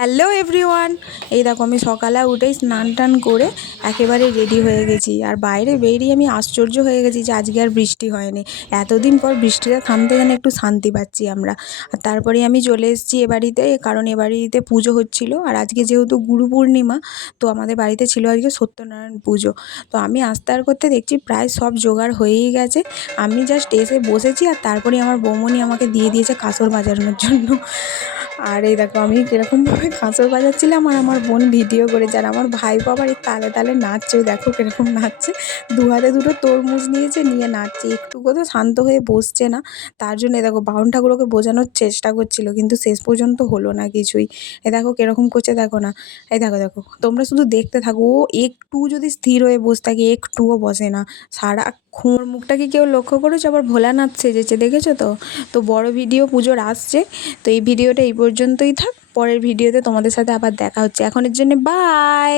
Hello everyone, এই দেখো আমি সকালে উঠেই স্নান টান করে একেবারে রেডি হয়ে গেছি। আর বাইরে বেরিয়ে আমি আশ্চর্য হয়ে গেছি যে আজকে আর বৃষ্টি হয়নি। এতদিন পর বৃষ্টিটা থামতে যেন একটু শান্তি পাচ্ছি আমরা। আর তারপরে আমি চলে এসেছি এ বাড়িতে, কারণ এ বাড়িতে পুজো হচ্ছিলো। আর আজকে যেহেতু গুরু পূর্ণিমা, তো আমাদের বাড়িতে ছিল আজকে সত্যনারায়ণ পুজো। তো আমি আসতে আর করতে দেখছি প্রায় সব জোগাড় হয়েই গেছে। আমি জাস্ট এসে বসেছি আর তারপরে আমার বৌমনি আমাকে দিয়ে দিয়েছে কাঁসর বাজানোর জন্য। আর এই দেখো আমি কীরকমভাবে কাঁসর বাজাচ্ছিলাম আর আমার বোন ভিডিও করেছে। আর আমার ভাইপো আবার এই তালে তালে নাচছে, ওই দেখো কীরকম নাচছে। দু হাতে দুটো তরমুজ নিয়েছে, নিয়ে নাচছে, একটুকু তো শান্ত হয়ে বসছে না। তার জন্য এ দেখো বাউন ঠাকুরকে বোঝানোর চেষ্টা করছিল, কিন্তু শেষ পর্যন্ত হলো না কিছুই। এ দেখো কীরকম করছে, দেখো না। এই দেখো দেখো, তোমরা শুধু দেখতে থাকো। ও একটু যদি স্থির হয়ে বসে থাকে, একটুও বসে না সারাক্ষণ। ওর মুখটা কি কেউ লক্ষ্য করেছো? আবার ভোলানাথ সেজেছে, দেখেছো তো? তো বড় ভিডিও পুজোর আসছে। তো এই ভিডিওটা এই পর্যন্তই থাক, পরের ভিডিওতে তোমাদের সাথে আবার দেখা হচ্ছে। এখনের জন্য বাই।